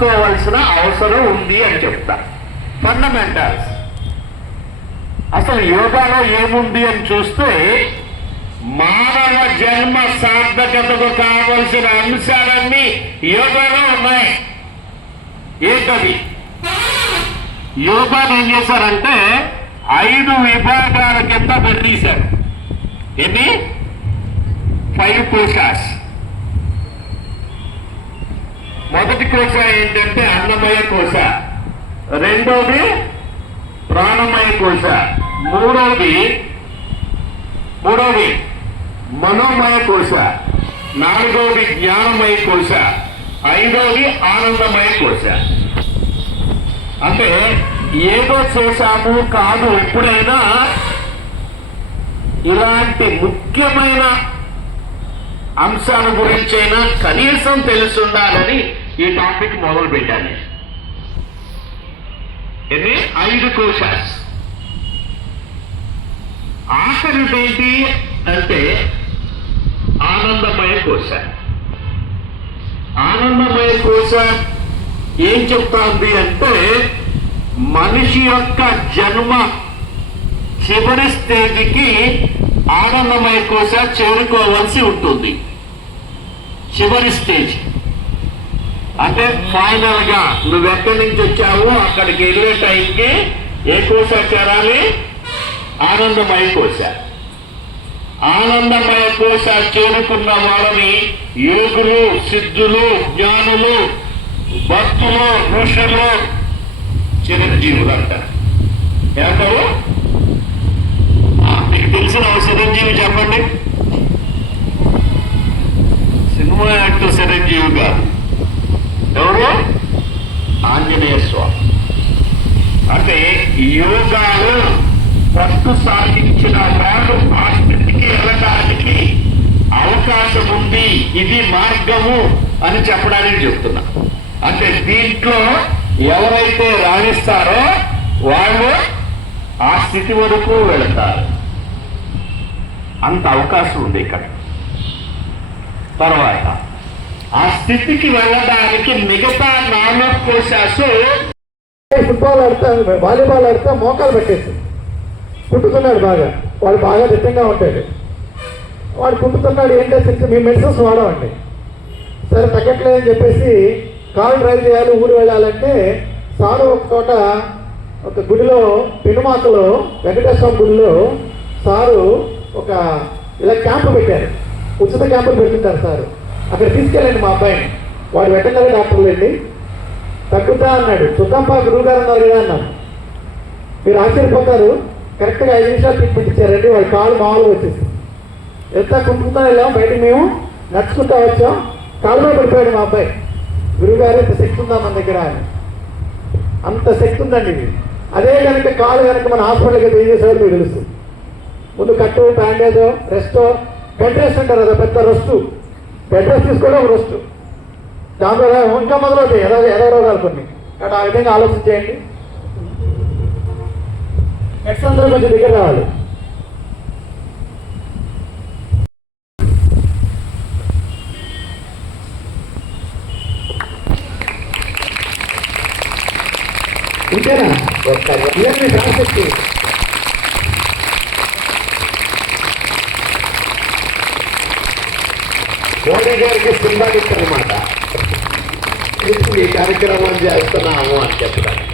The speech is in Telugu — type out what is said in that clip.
తెలుసుకోవాల్సిన అవసరం ఉంది అని చెప్తా. ఫండమెంటల్స్ అసలు యోగాలో ఏముంది అని చూస్తే మానవ జన్మ సార్థకతకు కావలసిన అంశాలన్నీ యోగాలో ఉన్నాయి. ఏంటది? యోగాను ఏం చేశారంటే ఐదు విభాగాల కింద పెట్టేశారు. ఎన్ని? ఫైవ్ కోశాస్ కోశ ఏంటంటే అన్నమయ కోశ. రెండోది ప్రాణమయ కోశ. మూడోది మూడోది మనోమయ కోశ. నాలుగోది జ్ఞానమయ కోశ. ఐదోది ఆనందమయ కోశ. అంటే ఏదో చేశాము కాదు ఎప్పుడైనా ఇలాంటి ముఖ్యమైన అంశాల గురించైనా కనీసం తెలుసుండాలని ఈ టాపిక్ మొదలు పెట్టాలి. ఇది ఐదు కోశాస్. ఆఖరిదేంటి అంటే ఆనందమయ కోశ. ఆనందమయ కోశ ఏం చెప్తాంది అంటే మనిషి యొక్క జన్మ చివరి స్థితికి ఆనందమయ కోశ చేరుకోవాల్సి ఉంటుంది. చివరి స్టేజ్. అంటే ఫైనల్గా నువ్వు ఎక్కడి నుంచి వచ్చావు అక్కడికి వెళ్ళే టైంకి ఏ కోశ చేరాలి ఆనందమయ కోశ. ఆనందమయ కోశ చేరుకున్న వారిని యోగులు సిద్ధులు జ్ఞానులు భక్తులు ఋషులు చిరంజీవులు అంటారు. ఏమంటారు ఆంజనేయ స్వామి అంటే యోగాలు ఫస్ట్ సాధించిన వారు ఆ స్థితికి వెళ్ళడానికి అవకాశం ఉంది ఇది మార్గము అని చెప్పడానికి చెప్తున్నా. అంటే దీంట్లో ఎవరైతే రాణిస్తారో వాళ్ళు ఆ స్థితి వరకు వెళతారు. అంత అవకాశం ఉంది ఇక్కడ. తర్వాత ఆ స్థితికి వెళ్ళడానికి మిగతా నామకోశాసు ఫుట్బాల్ ఆడితే వాలీబాల్ ఆడితే మోకాలు పెట్టేసి. కుట్టుకున్నాడు బాగా. వాడు బాగా దిట్టంగా ఉంటాడు వాడు కుట్టుతున్నాడు ఏం చేసి మీ మెడిసిన్స్ వాడమండి సరే తగ్గట్లేదని చెప్పేసి కారు డ్రైవ్ చేయాలి ఊరు వెళ్ళాలంటే సారు ఒక చోట ఒక గుడిలో పెనుమాకలో వెంకటేశ్వర గుడిలో సారు ఒక ఇలా క్యాంపు పెట్టారు. ఉచిత క్యాంపులు పెడుతుంటారు సారు. అక్కడ తీసుకెళ్ళండి మా అబ్బాయిని. వాడు వెటనరీ డాక్టర్లు వెళ్ళి తగ్గుతా అన్నాడు. చుట్టంపా గురువు గారు అన్నారు కదా అన్నాను మీరు ఆశ్చర్యపోతారు. కరెక్ట్గా ఐదు నిమిషాలు ట్రీట్మెంట్ ఇచ్చారండి. వాడి కాలు మామూలుగా వచ్చేసి ఎంత కుంటుతా వెళ్ళాం బయటకు మేము నడుచుకుంటా వచ్చాం. కాలులో పడిపోయాడు మా అబ్బాయి. గురువుగారు ఇంత శక్తి ఉందా మన దగ్గర? అని అంత శక్తి ఉందండి ఇది. అదే కనుక కాలు కనుక మన హాస్పిటల్కి ఏం చేసేవారు మీకు తెలుసు. ముందు కట్టు బ్యాండేజో రెస్టో బెడ్ రెస్ట్ అంటారు అదో పెద్ద రెస్ట్. బెడ్ రెస్ట్ తీసుకోవడం రెస్ట్ దాంట్లో ఇంకా మొదలవుతాయి. ఎదో ఎదో రోగాలు కొన్ని. కాబట్టి ఆ విధంగా ఆలోచన చేయండి. నెక్స్ట్ అందరూ కొంచెం దగ్గర రావాలి. ఇంతేనా? ఇవన్నీ మోడీ గారికి సింబాలిక్ అనమాట ఇప్పుడు ఈ కార్యక్రమం చేస్తున్నాము అని చెప్పడానికి?